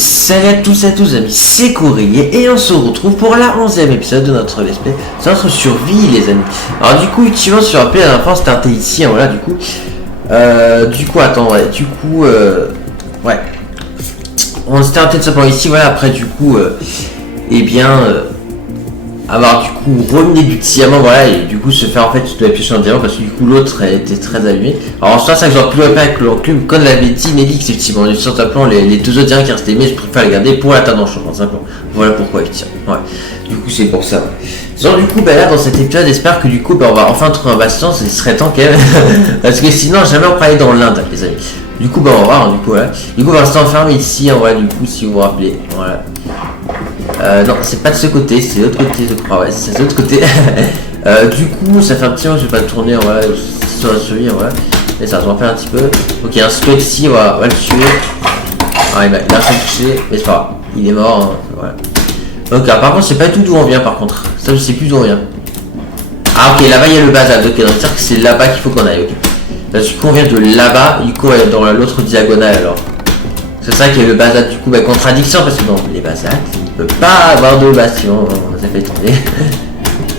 Salut à tous amis, c'est Courrier et on se retrouve pour la 11e épisode de notre let's play, c'est notre survie les amis. Alors du coup, effectivement sur la play, la dernière fois on s'était arrêté ici, hein, voilà du coup, attends, ouais, ouais, on s'était arrêté de simplement ici, voilà, après du coup, avoir du coup remis du diamant, voilà, et du coup se faire en fait de la pioche en diamant parce que du coup l'autre était très allumé. Alors ça que j'aurais pu le faire avec l'enclume comme l'avait dit Nélix, effectivement, sur tapant les deux autres diamants qui restaient, mais je préfère les garder pour la table en champ, simplement. Voilà pourquoi effectivement. Ouais. Du coup c'est pour ça. Ouais. Donc du coup là dans cet épisode j'espère que du coup on va enfin trouver un bastion, ce serait temps quand même. Parce que sinon jamais on pourrait aller dans l'Inde les amis. Du coup on va voir, hein, du coup voilà. Du coup on va rester enfermé ici, hein, voilà, du coup si vous vous rappelez. Voilà. Non, c'est pas de ce côté, c'est de l'autre côté, je crois, ouais, c'est de l'autre côté. Du coup, ça fait un petit moment que je vais pas le tourner, voilà, sur la survie, voilà. Et ça, je vais en faire un petit peu. Ok, un squelette ici, on va le tuer. Ah, il a touché, mais c'est pas grave, il est mort, hein, voilà. Donc, par contre, je sais pas du tout d'où on vient, par contre. Ça, je sais plus d'où on vient. Ah, ok, là-bas, il y a le bazar, ok, donc c'est-à-dire que c'est là-bas qu'il faut qu'on aille, ok. Là, du coup, on vient de là-bas, du coup, on va dans l'autre diagonale, alors. C'est ça qui est le bazar, du coup, contradiction, parce que dans les bazars, il ne peut pas avoir de bastion, ça fait tomber.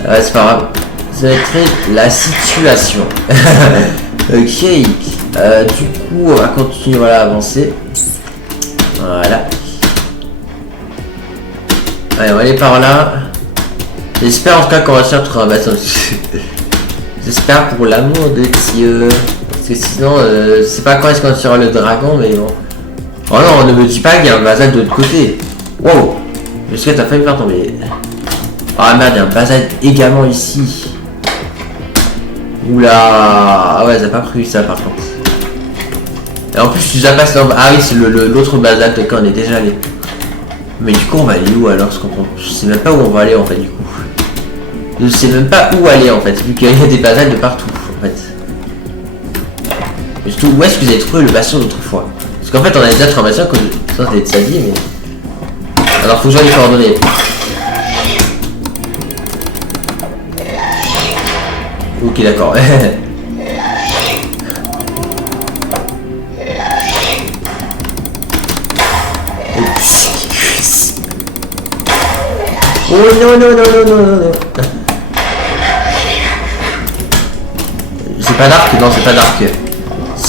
C'est pas grave, ça va être la situation. Ok, du coup, on va continuer, voilà, à avancer. Voilà. Allez, on va aller par là. J'espère en tout cas qu'on va faire trouver un bastion. J'espère pour l'amour de Dieu. Parce que sinon, je sais pas quand est-ce qu'on tirera le dragon, mais bon. Oh non, ne me dis pas qu'il y a un bazar de l'autre côté. Wow, je sais que t'as failli me faire tomber. Ah merde, il y a un bazar également ici. Oula, ah ouais, ça n'a pas prévu ça par contre. Et en plus, tu déjà passé dans... Ah oui, c'est l'autre bazar de quand on est déjà allé. Mais du coup, on va aller où alors? Je sais même pas où on va aller en fait, du coup. Je sais même pas où aller en fait, vu qu'il y a des bazars de partout en fait. Et surtout, où est-ce que vous avez trouvé le bastion l'autre fois? Parce qu'en fait on a déjà trouvé un bastion que ça c'est déjà dit, mais... Alors faut que j'aille les coordonnées. Ok d'accord. Oh non. C'est pas d'arc? Non, c'est pas d'arc.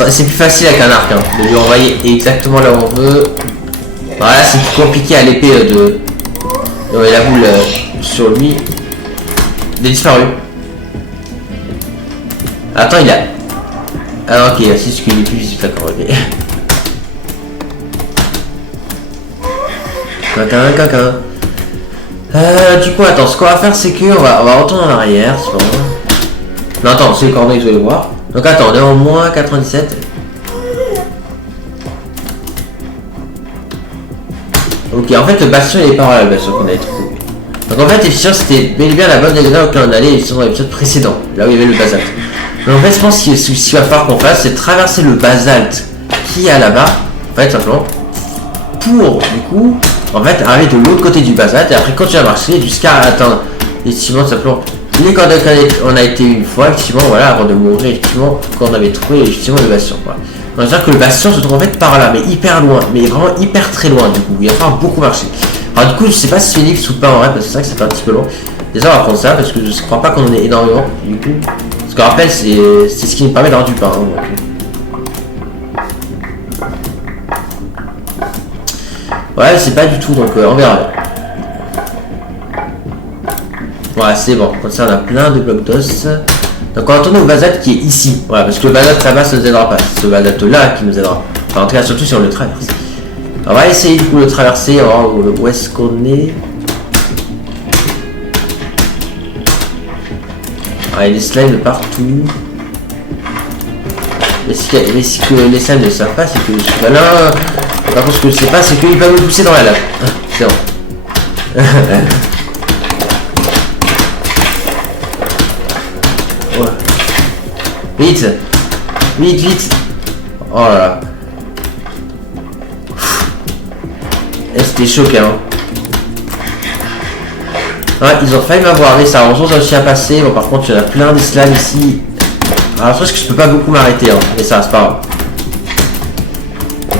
C'est plus facile avec un arc, hein, de lui envoyer exactement là où on veut. Voilà, c'est plus compliqué à l'épée de la boule sur lui. Il est disparu. Attends, il a... Ah ok, c'est ce qu'il est plus visible, d'accord, ok. Caca. Du coup, attends, ce qu'on va faire, c'est que on va retourner en arrière. Non, attends, c'est les coordonnées que je vais voir. Donc attends, on est en moins 97. Ok, en fait le bastion il est par là, le bastion qu'on avait trouvé. Donc en fait effectivement c'était bel et bien la bonne diagonale auquel on allait dans l'épisode précédent, là où il y avait le basalte. Donc en fait je pense que ce qu'il va falloir qu'on fasse, c'est traverser le basalte qui est là-bas, en fait simplement, pour du coup, en fait arriver de l'autre côté du basalte et après continuer à marcher jusqu'à atteindre effectivement simplement les coordonnées qu'on a été une fois, effectivement, voilà, avant de mourir, effectivement, quand on avait trouvé effectivement le bastion. Voilà. Donc, c'est-à-dire que le bastion se trouve en fait par là, mais hyper loin, mais vraiment hyper très loin du coup. Il va falloir beaucoup marcher. Alors du coup, je sais pas si c'est Nix ou pas en vrai, parce que c'est vrai que ça fait un petit peu long. Déjà, on va prendre ça parce que je crois pas qu'on en ait énormément du coup. Parce qu'en rappel, c'est ce qui nous permet d'avoir du pain. Hein, ouais, c'est pas du tout, donc on verra. Voilà, c'est bon, comme ça on a plein de blocs d'os. Donc on va tourner au basalte qui est ici. Voilà, parce que le basalte là-bas ça nous aidera pas. C'est ce basalte là qui nous aidera. Enfin, en tout cas, surtout si on le traverse. On va essayer du coup de le traverser. On va voir où est-ce qu'on est. Ah, il y a des slimes de partout. Mais ce que les slimes ne savent pas, c'est que je suis pas là. Par contre, ce que je sais pas, c'est qu'il va me pousser dans la lave. C'est bon. Vite. Oh là là. C'était choquant. Ouais, ils ont failli m'avoir, mais ça a réussi à passer. Bon, par contre, il y en a plein d'islam ici. Alors, je pense que je peux pas beaucoup m'arrêter, hein. Mais ça, c'est pas grave.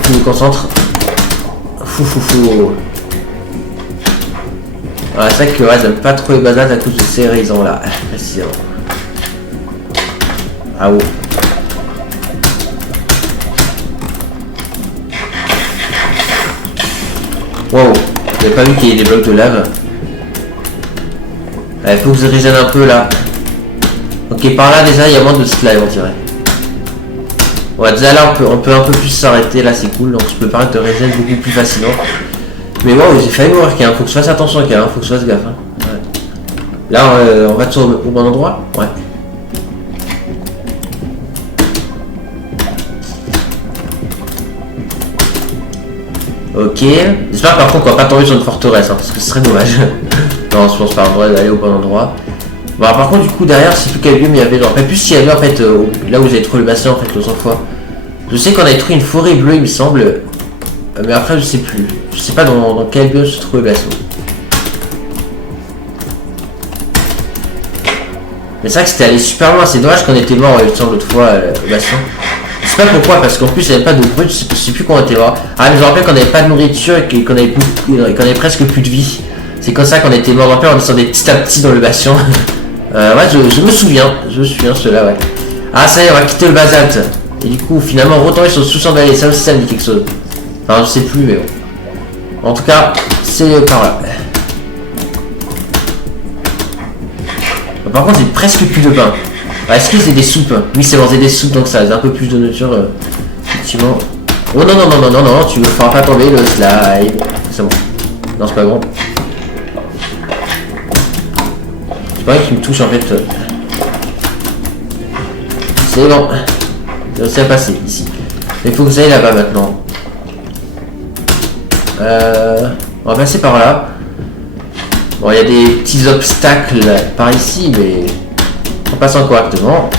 Je me concentre. Fou. Voilà, c'est vrai que ouais, j'aime pas trop les basates à cause de ces raisons-là. Précisément. Ah ouais. Wow, j'avais pas vu qu'il y ait des blocs de lave. Il faut que je régène un peu là. Ok, par là déjà il y a moins de slime on dirait. Ouais, déjà là on peut un peu plus s'arrêter, là c'est cool, donc je peux permettre de régène beaucoup plus facilement. Mais wow, j'ai failli mourir, hein. Faut que je fasse attention, hein. Faut que je fasse gaffe. Hein. Ouais. Là on va sur au bon endroit. Ouais. Ok. J'espère par contre qu'on va pas tomber sur une forteresse, hein, parce que ce serait dommage. Non, je pense pas, on devrait aller au bon endroit. Bon, par contre, du coup, derrière, je sais plus quel lieu, mais il y avait genre. Pas plus s'il y avait en fait, là où vous avez trouvé le bassin en fait, l'autre fois. Je sais qu'on avait trouvé une forêt bleue, il me semble. Mais après, je sais plus. Je sais pas dans quel lieu se trouve le bassin. Mais c'est vrai que c'était allé super loin, c'est dommage qu'on était mort, il me semble, l'autre fois, au bassin. Je sais pas pourquoi, parce qu'en plus il n'y avait pas de brut, je sais plus quand on était mort. Ah, mais je me rappelle qu'on n'avait pas de nourriture et qu'on avait presque plus de vie. C'est comme ça qu'on était mort. Je me rappelle, on descendait petit à petit dans le bassin. Ouais, je me souviens cela, ouais. Ah, ça y est, on va quitter le basalte. Et du coup, finalement, retomber sur le sous-sol vallée, ça aussi, ça me dit quelque chose. Enfin, je sais plus, mais bon. En tout cas, c'est par là. Par contre, j'ai presque plus de pain. Ah, est-ce que c'est des soupes? Oui, c'est bon, c'est des soupes, donc ça a un peu plus de nourriture. Effectivement. Oh non, tu me feras pas tomber le slide. C'est bon. Non, c'est pas bon. C'est pas vrai qu'il me touche en fait. C'est bon. C'est aussi à passer ici. Il faut que vous ayez là-bas maintenant. On va passer par là. Bon, il y a des petits obstacles par ici, mais en passant correctement,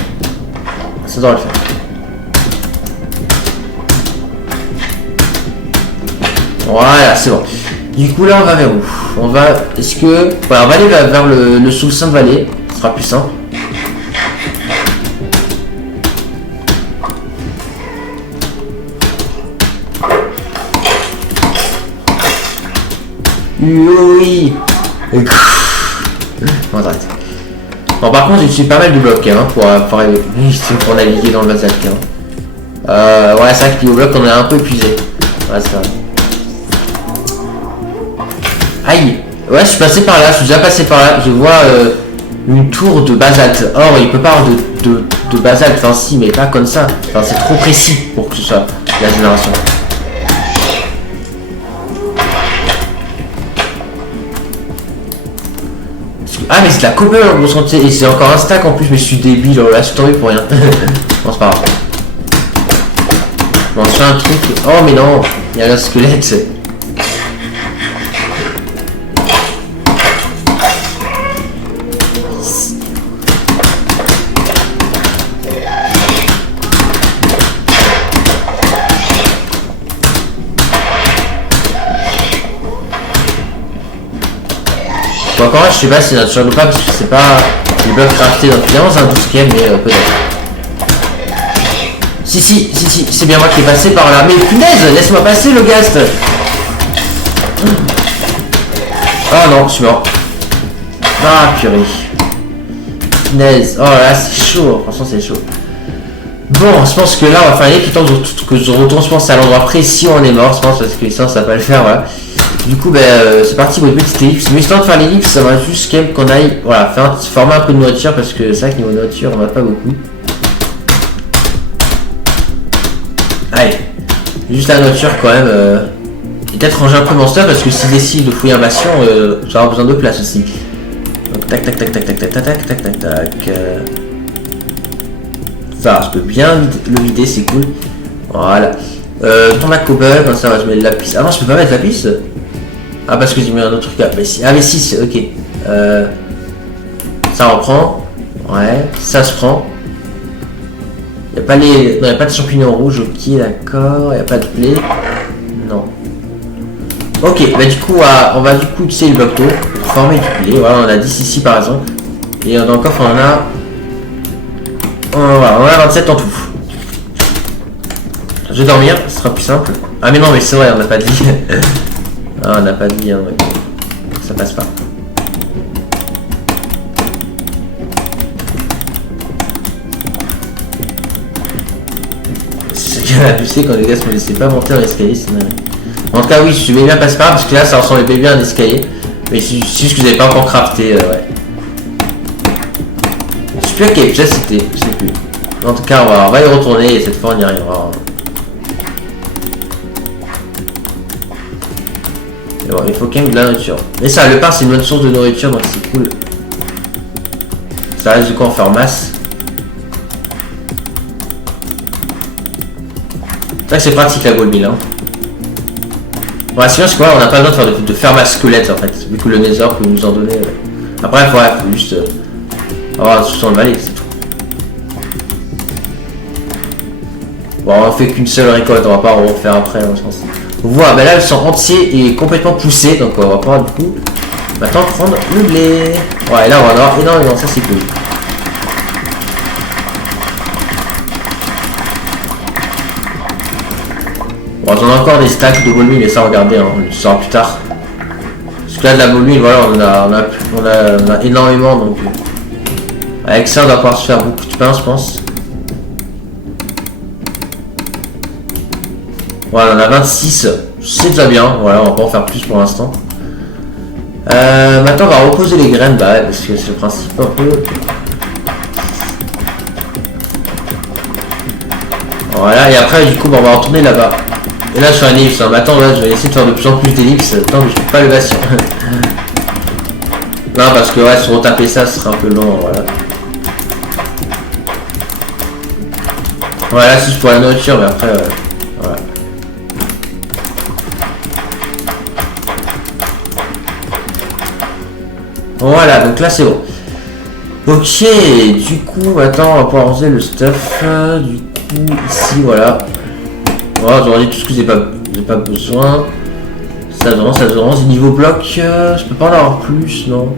ça devrait le faire. Voilà, c'est bon. Du coup, là, on va vers où? On va... Est-ce que... Voilà, on va aller vers le sous-sein de vallée. Ce sera plus simple. Oui. Bon, arrête. Bon, par contre, j'ai pas mal de blocs hein, pour naviguer dans le basalte. Hein. Ouais, c'est vrai que les blocs, on a un peu épuisé. Ouais, c'est vrai. Aïe. Ouais, je suis passé par là, je suis déjà passé par là. Je vois une tour de basalte. Or, il peut pas avoir de basalte. Enfin, si, mais pas comme ça. Enfin, c'est trop précis pour que ce soit la génération. Ah mais c'est de la cobble et c'est encore un stack en plus, mais je suis débile, là je suis tombé pour rien. Bon c'est pas grave. Bon je fais un truc. Oh mais non, il y a un squelette. Bon, encore là, je sais pas si c'est naturel ou pas parce que c'est pas les blocs craftés dans Finance, un 12ème, mais peut-être. Si, c'est bien moi qui est passé par là. Mais punaise, laisse-moi passer le gast. Ah non, je suis mort. Ah purée. Punaise. Oh là, c'est chaud, franchement c'est chaud. Bon, je pense que là, on va faire l'équipe que je retourne, je pense, à l'endroit précis où on est mort, je pense, parce que ça va pas le faire, voilà. Du coup, c'est parti pour une petite ellipse. Mais histoire de faire l'ellipse, ça va juste quand même qu'on aille, voilà, former un peu de nourriture parce que c'est vrai que niveau nourriture, on va pas beaucoup. Allez, juste la nourriture quand même. Et peut-être ranger un peu mon stuff parce que s'il décide de fouiller un bastion, j'aurai besoin de place aussi. Donc tac. Ça, je peux bien le vider, c'est cool. Voilà. Prends ma cobble, comme ça, je mets le lapis. Ah non, je peux pas mettre la lapis. Ah parce que j'ai mis un autre truc là. Ah mais si, ok. Ça reprend. Ouais, ça se prend. Il n'y a pas les. Non, y a pas de champignons rouges, ok, d'accord. Il n'y a pas de blé. Non. Ok, bah du coup, on va du coup utiliser le bloc d'eau pour former du blé. Voilà, on a 10 ici par exemple. Et dans le coffre on en a. Voilà, on a 27 en tout. Je vais dormir, ce sera plus simple. Ah mais non mais c'est vrai, on n'a pas dit. Ah, on n'a pas dit, hein, ouais. Ça passe pas. C'est ce qu'elle a abusé quand les gars se me laissaient pas monter dans l'escalier, sinon... En tout cas oui, je vais bien passer par là parce que là ça ressemblait bien à un escalier. Mais c'est juste que vous n'avez pas encore crafté, ouais. Je sais plus à quel épisode c'était, je sais plus. En tout cas on va y retourner et cette fois on y arrivera. Et bon, il faut quand même de la nourriture. Mais ça, le pain c'est une bonne source de nourriture donc c'est cool. Ça reste de quoi en faire masse. C'est vrai que c'est pratique la gold mill, hein. Ouais, sinon c'est quoi, on n'a pas besoin de faire ma squelette en fait, vu que le nether peut nous en donner. Après, il faut juste avoir tout dans le valet, c'est tout. Bon, on fait qu'une seule récolte, on va pas en refaire après, je pense. Voilà, ben là, elles sont entiers et complètement poussés, donc on va pouvoir du coup maintenant prendre le blé. Ouais, et là on va en avoir énormément, ça c'est cool. Bon, on a encore des stacks de gold mill, mais ça regardez, hein, on le saura plus tard. Parce que là de la gold mill, voilà, on a énormément, donc avec ça on va pouvoir se faire beaucoup de pain, je pense. Voilà, on a 26, c'est déjà bien, voilà, on va pas en faire plus pour l'instant. Maintenant on va reposer les graines, bah ouais, parce que c'est le principe un peu. Voilà, et après du coup bah, on va retourner là-bas. Et là je suis un ellipse, hein. Maintenant là, je vais essayer de faire de plus en plus d'ellipses tant que je ne fais pas le bastion. Non parce que ouais, si on retaper ça, ce sera un peu long, voilà. Voilà, si je pour la nourriture, mais après voilà. Voilà, donc là c'est bon. Ok, du coup maintenant on va pouvoir ranger le stuff. Du coup ici voilà. Voilà, j'aurais dit tout ce que j'ai pas besoin. Ça se rend. Niveau bloc, je peux pas en avoir plus, non.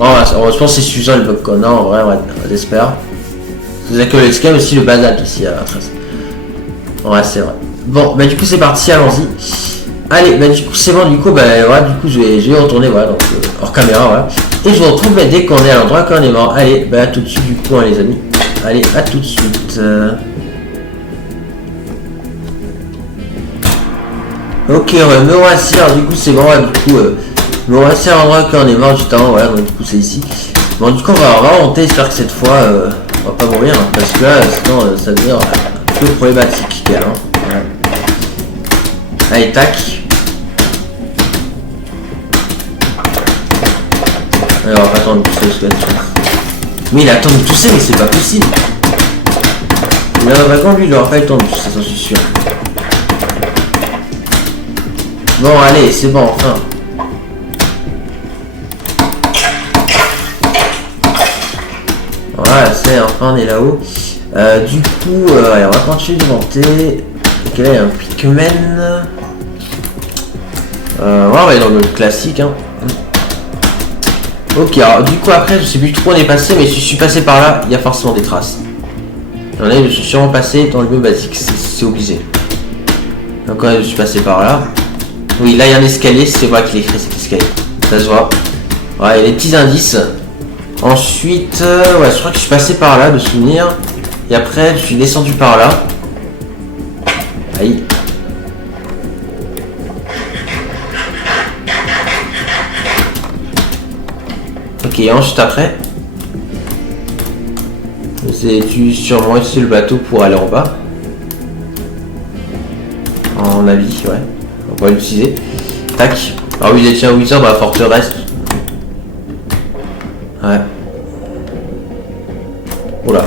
Oh, je pense que c'est suffisant le bloc qu'on a, en vrai, on espère. Vous avez que le scam aussi le basalte aussi à la trace. Ouais, c'est vrai. Bon, bah du coup c'est parti, allons-y. Allez, bah du coup c'est bon, du coup, bah voilà, du coup je vais retourner, voilà, donc hors caméra, voilà. Et je vous retrouve bah, dès qu'on est à l'endroit qu'on est mort. Allez, bah à tout de suite du coup, hein, les amis. Allez, à tout de suite. Ok, ouais, me voici, alors du coup c'est bon, ouais, du coup, me voici à l'endroit qu'on est mort juste avant, voilà, donc du coup c'est ici. Bon, du coup on va remonter, j'espère que cette fois, on va pas mourir, hein, parce que là, sinon ça devient un peu problématique, hein. Voilà. Allez, tac. Allez, on va pas attendre de pousser le squelette. Mais il attend de tousser, mais c'est pas possible. Il a un vacances, lui, il aura pas le temps de tousser, j'en suis sûr. Bon, allez, c'est bon, enfin. Voilà, c'est enfin, on est là-haut. Du coup, allez, on va continuer de monter. Ok, là, il y a un Pikmin. Ouais, on va aller dans le classique, hein. Ok, alors du coup après je sais plus trop où on est passé, mais si je suis passé par là, il y a forcément des traces. Là, je suis sûrement passé dans le lieu basique, c'est obligé. Donc ouais, je suis passé par là. Oui, là il y a un escalier, c'est vrai qu'il est écrit cet escalier. Ça se voit. Ouais, il y a des petits indices. Ensuite, ouais, je crois que je suis passé par là, de souvenir. Et après, je suis descendu par là. Aïe. Ok, ensuite après, tu sûrement utiliser le bateau pour aller en bas. En avis, ouais. On va l'utiliser. Tac. Alors oui, tiens, Wither dans la forteresse. Ouais. Oula.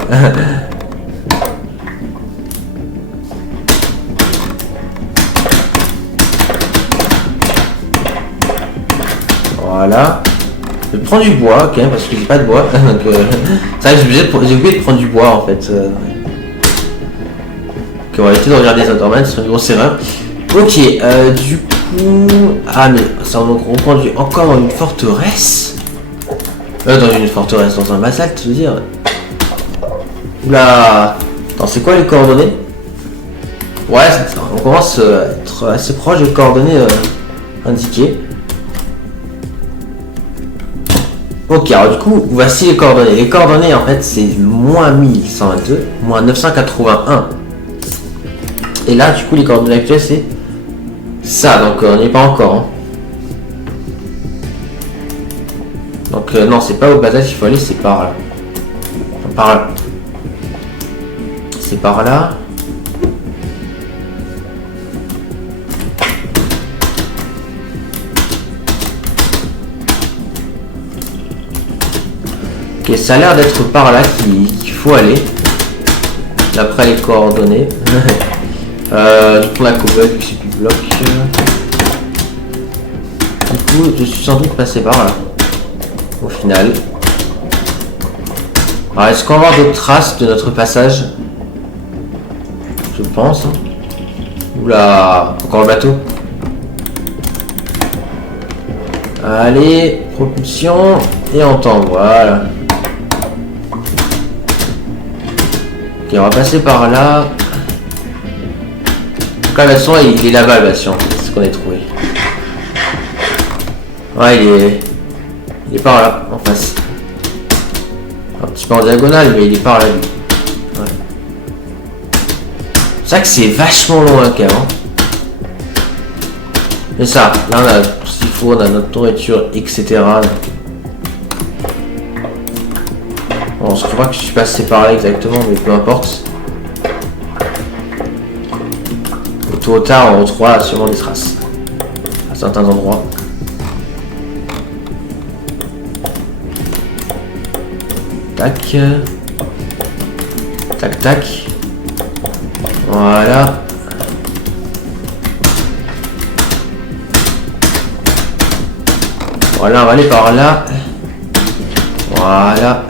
Voilà. Je prends du bois quand même parce que j'ai pas de bois. Donc, c'est vrai que j'ai oublié de prendre du bois en fait. On va éviter de regarder les Enderman, c'est une grosse erreur. Ok, du coup. Ah mais ça on reconduit encore dans une forteresse. Dans une forteresse, dans un basalte, je veux dire. Oula. Attends, c'est quoi les coordonnées? Ouais, on commence à être assez proche des coordonnées indiquées. Ok, alors du coup, voici les coordonnées. Les coordonnées, en fait, c'est moins 1122, moins 981. Et là, du coup, les coordonnées actuelles, c'est ça. Donc, on n'y est pas encore. Hein. Donc, non, c'est pas au basage qu'il faut aller, c'est par là. Enfin, par là. C'est par là. Ok, ça a l'air d'être par là qu'il faut aller. D'après les coordonnées. Du coup, la cobble, puis c'est du bloc. Du coup, je suis sans doute passé par là. Au final. Alors, est-ce qu'on va avoir d'autres traces de notre passage? Je pense. Oula, encore le bateau. Allez, propulsion et on tombe, voilà. Ok, on va passer par là. En tout cas, le son, il est là-bas, le bastion. C'est ce qu'on a trouvé. Ouais, il est par là, en face. Un petit peu en diagonale, mais il est par là, lui. Ouais. C'est vrai que c'est vachement loin, quand même. Mais ça, là, on a tout ce qu'il faut, on a notre nourriture, etc. Bon, je crois que je suis passé par là exactement, mais peu importe. Et tôt ou tard, on retrouvera sûrement des traces. À certains endroits. Tac. Tac, tac. Voilà. Voilà, on va aller par là. Voilà.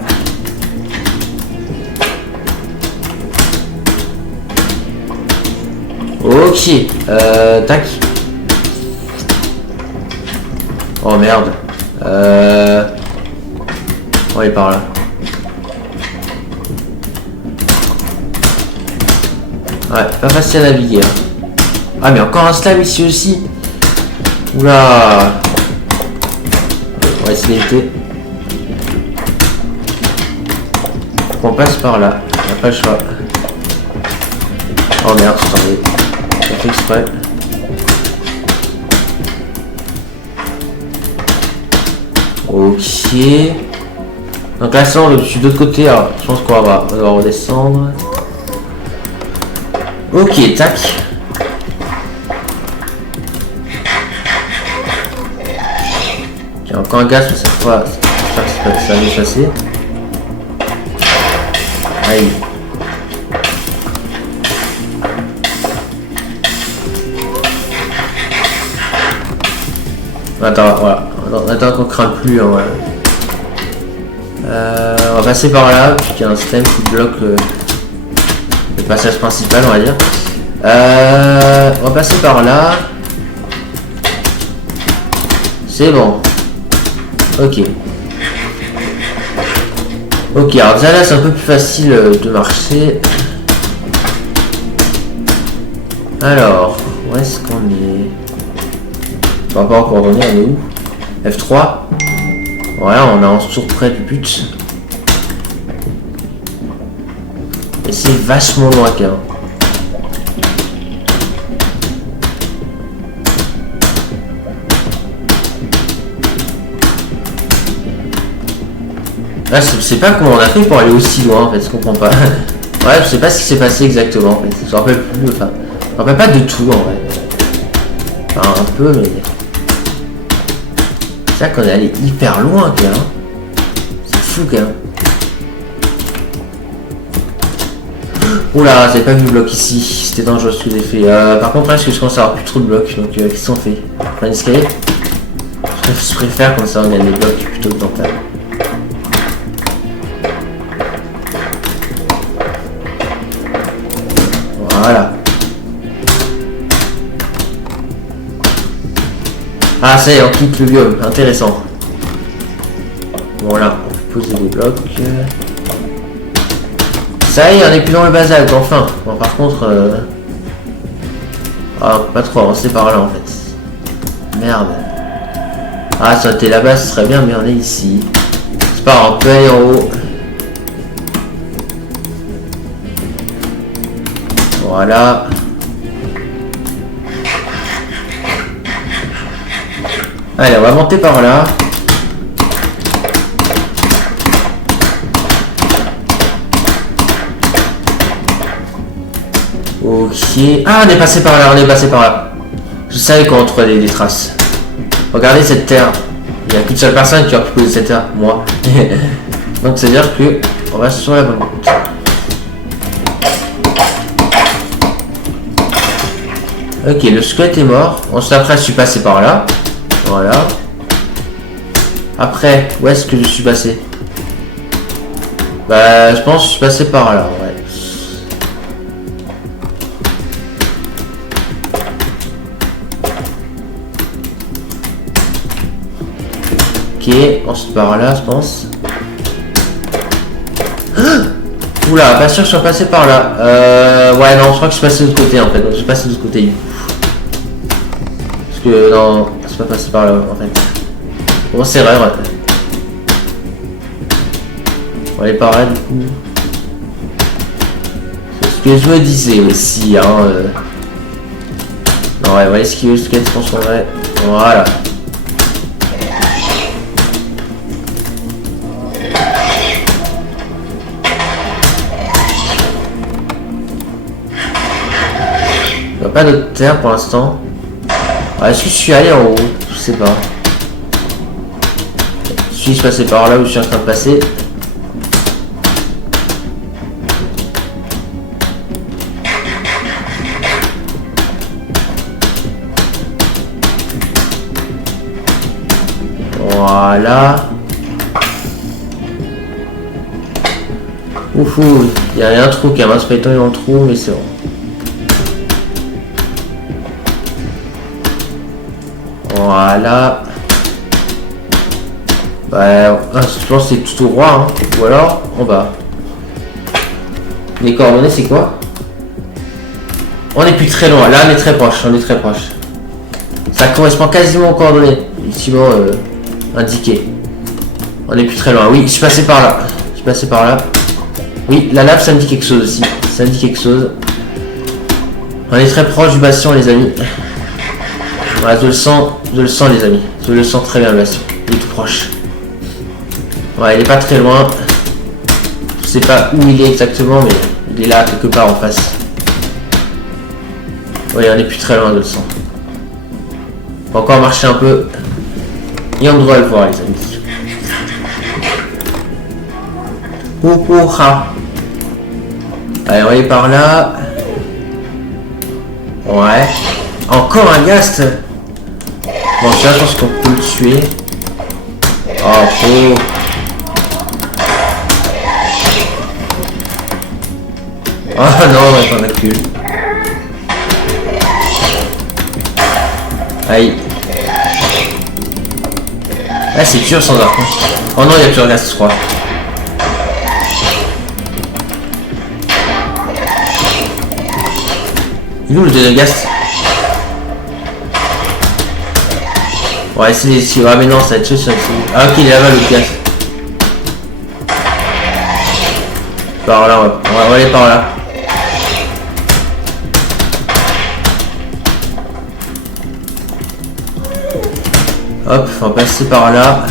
Ok. Tac. Oh merde. On va aller par là. Ouais, pas facile à naviguer. Hein. Ah mais encore un slam ici aussi. Oula. On va essayer d'éviter. On passe par là. On n'a pas le choix. Oh merde, attendez. J'ai fait exprès. Ok. Donc là, ça, je suis de l'autre côté. Alors, je pense qu'on va devoir redescendre. Ok, tac. J'ai encore un gaz, mais cette fois, j'espère que ça va m'effacer. Aïe. Attends, voilà. Attends qu'on craint plus. Hein, voilà. On va passer par là, puisqu'il y a un système qui bloque le passage principal, on va dire. On va passer par là. C'est bon. Ok. Ok, alors déjà là c'est un peu plus facile de marcher. Alors, où est-ce qu'on est? Par rapport aux coordonnées, on est où? F3. Voilà, on est toujours près du but. Et c'est vachement loin quand même. Là, je sais pas comment on a fait pour aller aussi loin en fait, je comprends pas. Ouais, je sais pas ce qui s'est passé exactement en fait. Je me rappelle plus, enfin. Je me rappelle pas de tout en vrai. Enfin, un peu, mais. C'est vrai qu'on est allé hyper loin quand même. C'est fou quand même. Oula, j'avais pas vu le bloc ici, c'était dangereux ce que j'ai fait. Par contre, là, je commence à avoir plus trop de blocs, donc qu'est-ce qu'on fait? On prend un escalier. Je préfère comme ça on gagne les blocs plutôt que d'en faire. Voilà. Ah, ça y est, on quitte le biome, intéressant. Voilà, on peut poser des blocs. Ça y est, on est plus dans le basalte, enfin. Bon, par contre... Ah, pas trop avancer par là, en fait. Merde. Ah, sauter là-bas, ce serait bien, mais on est ici. C'est pas grave, on peut aller en haut. Voilà. Allez, on va monter par là. Ok. Ah, on est passé par là, on est passé par là. Je savais qu'on trouvait des traces. Regardez cette terre. Il n'y a qu'une seule personne qui a pu poser cette terre, moi. Donc c'est à dire que on va sur la bonne route. Ok, le squelette est mort. Ensuite après je suis passé par là. Voilà. Après, où est-ce que je suis passé? Bah je pense que je suis passé par là, ouais. Ok, ensuite par là, je pense. Oula, pas sûr que je sois passé par là. Ouais, non, je crois que je suis passé de l'autre côté en fait. Donc je suis passé de l'autre côté. Parce que non, c'est pas passé par là en fait. Bon, c'est vrai, ouais. On va aller par là du coup. C'est ce que je me disais aussi, hein. Non, ouais, on va esquiver le squelette, je pense qu'on va. Voilà. Pas d'autre terre pour l'instant. Est-ce que je suis allé en haut? Je sais pas. Suis-je passé par là où je suis en train de passer? Voilà. Ouf, il y a un trou qui a un spectacle dans le trou, mais c'est bon. Voilà. Bah, je pense que c'est tout droit, hein. Ou alors en bas. Les coordonnées, c'est quoi? On est plus très loin. Là, on est très proche. On est très proche. Ça correspond quasiment aux coordonnées, effectivement indiquées. On est plus très loin. Oui, je suis passé par là. Je suis passé par là. Oui, la lave, ça me dit quelque chose aussi. Ça me dit quelque chose. On est très proche du bastion, les amis. Voilà, je le sens les amis. Je le sens très bien le bastion. Il est tout proche. Ouais, il est pas très loin. Je sais pas où il est exactement, mais il est là quelque part en face. Ouais, on est plus très loin, je le sens. On va encore marcher un peu. Et on doit le voir, les amis. Allez, on va aller par là. Ouais. Encore un Ghast. Bon, ça, je pense qu'on peut le tuer. Oh, trop. Oh non, on va pas recul. Aïe. Ah, c'est dur sans arc. Oh non, il y a plus de Ghast, je crois. Il est où le deuxième Ghast? Ouais, c'est ici. Ah, mais non, ça va être juste. Ah, ok, il est là-bas le Ghast. Par là, on va aller par là. Hop, on va passer par là.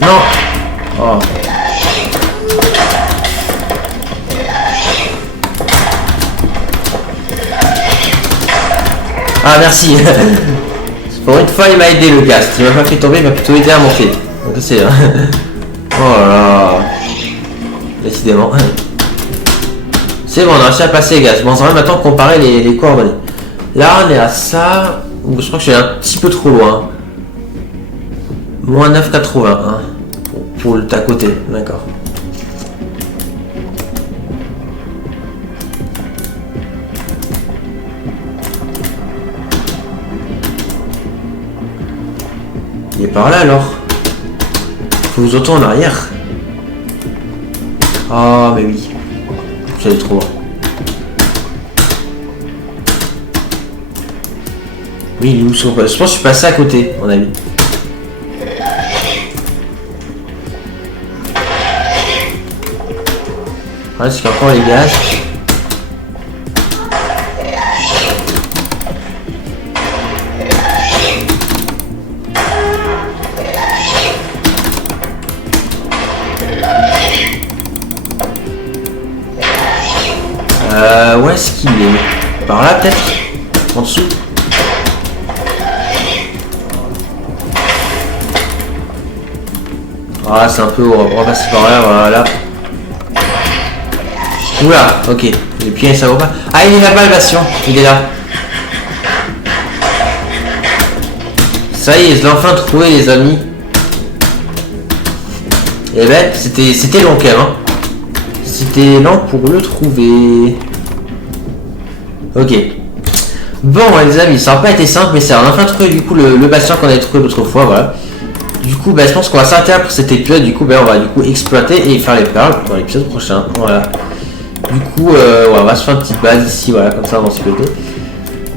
Non. Oh. Ah, merci. Pour une fois, il m'a aidé le Ghast. Il m'a pas fait tomber, il m'a plutôt aidé à monter. Donc c'est... Oh là là. Décidément. C'est bon, on a réussi à passer les Ghast. Bon, ça va maintenant comparer les coordonnées. Là, on est à ça. Je crois que je suis un petit peu trop loin. Moins 9,80. Pour le à côté, d'accord. par là alors. Faut vous autant en arrière. Ah, mais oui. J'allais trop loin. Oui, il est où son poste? Je pense que je suis passé à côté, mon ami. Ouais, c'est encore les gaz. Où est-ce qu'il est? Par là peut-être? En dessous? Ah, c'est un peu... On va passer par là, voilà. Oula, ok. Et puis ça vaut pas. Ah, il est là-bas le bastion. Il est là. Ça y est, je l'ai enfin trouvé les amis. Et ben, c'était long quand même. Hein. C'était lent pour le trouver. Ok. Bon les amis, ça n'a pas été simple, mais ça on a enfin trouvé du coup le bastion qu'on avait trouvé l'autre fois, voilà. Du coup, je pense qu'on va s'arrêter pour cet épisode. Du coup, on va du coup exploiter et faire les perles dans l'épisode prochain. Voilà. Du coup, on va se faire une petite base ici, voilà, comme ça, dans sécurité.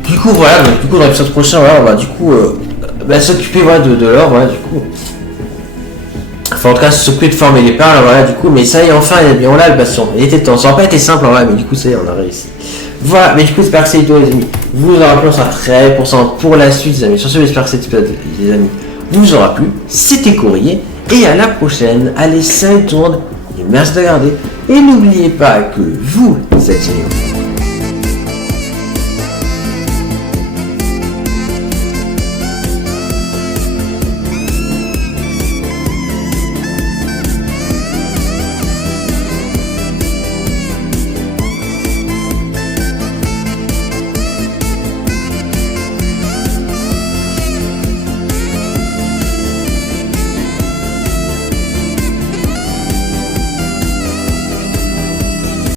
Du coup, voilà. Donc, du coup, dans l'épisode prochain, voilà, on va du coup s'occuper, voilà, de l'or, voilà, du coup. Enfin, en tout cas, s'occuper de former les perles, voilà, du coup. Mais ça y est, enfin, on a le bastion. Il était temps. Ça n'a pas été simple, voilà, mais du coup, ça y est, on a réussi. Voilà, mais du coup, j'espère que c'est tout, les amis. Vous en rappelez, on sera très concentré pour la suite, les amis. Sur ce, j'espère que cet épisode, les amis, vous aura plu. C'était Courrier. Et à la prochaine. Allez, salut tout le monde. Et merci de regarder. Et n'oubliez pas que vous êtes géniaux.